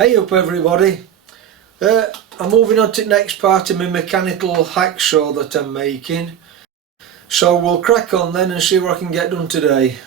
Hey up everybody, I'm moving on to the next part of my mechanical hacksaw that I'm making. So we'll crack on then and see what I can get done today.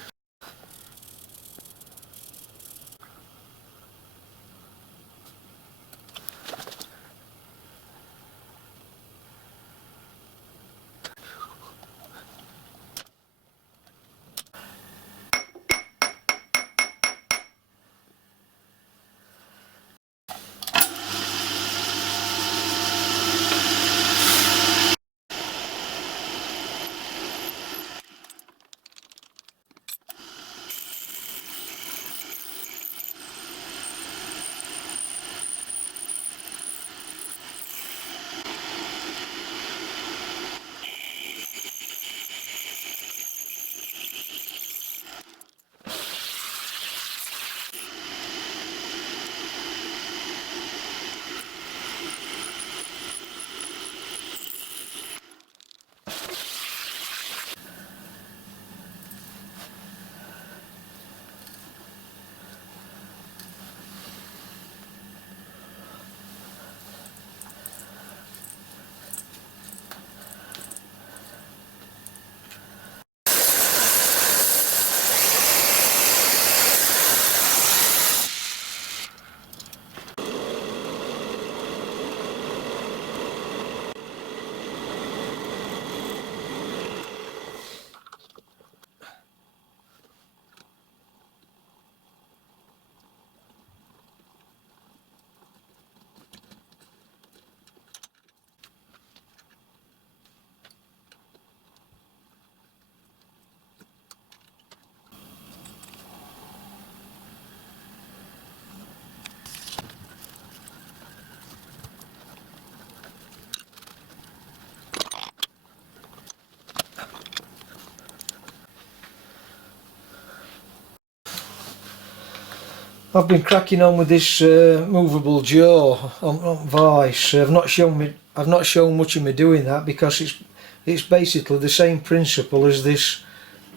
I've been cracking on with this movable jaw on vice. I've not shown much of me doing that because it's basically the same principle as this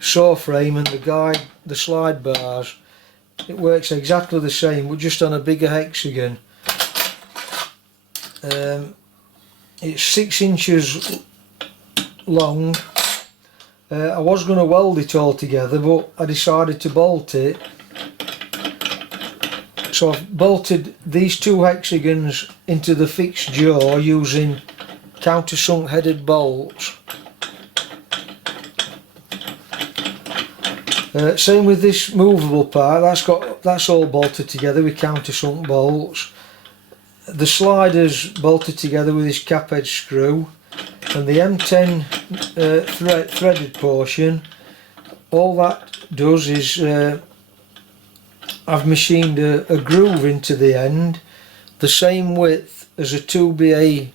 saw frame and the slide bars. It works exactly the same, but just on a bigger hexagon. It's 6 inches long. I was going to weld it all together, but I decided to bolt it. So I've bolted these 2 hexagons into the fixed jaw using countersunk headed bolts. Same with this movable part, that's all bolted together with countersunk bolts. The slider's bolted together with this cap edge screw, and the M10 threaded portion, all that does is I've machined a groove into the end, the same width as a 2BA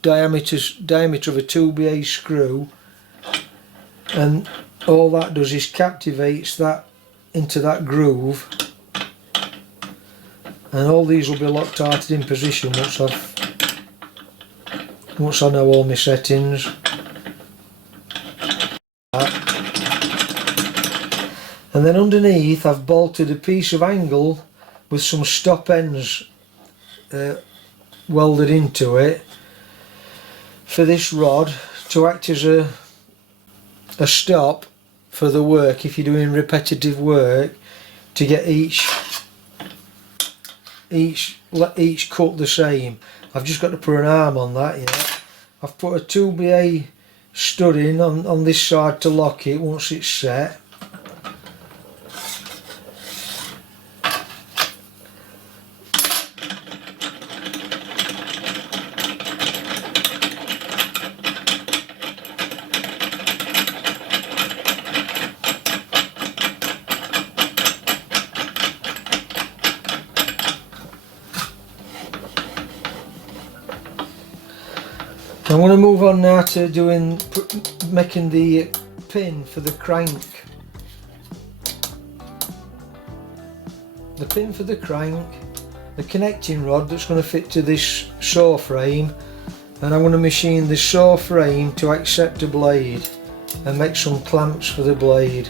diameter of a 2BA screw, and all that does is captivates that into that groove, and all these will be Loctited in position once I know all my settings. And then underneath I've bolted a piece of angle with some stop ends welded into it for this rod to act as a stop for the work if you're doing repetitive work, to get each cut the same. I've just got to put an arm on that, I've put a 2BA stud in on this side to lock it once it's set. I'm going to move on now to making the pin for the crank. The pin for the crank, the connecting rod that's going to fit to this saw frame, and I'm going to machine the saw frame to accept a blade and make some clamps for the blade.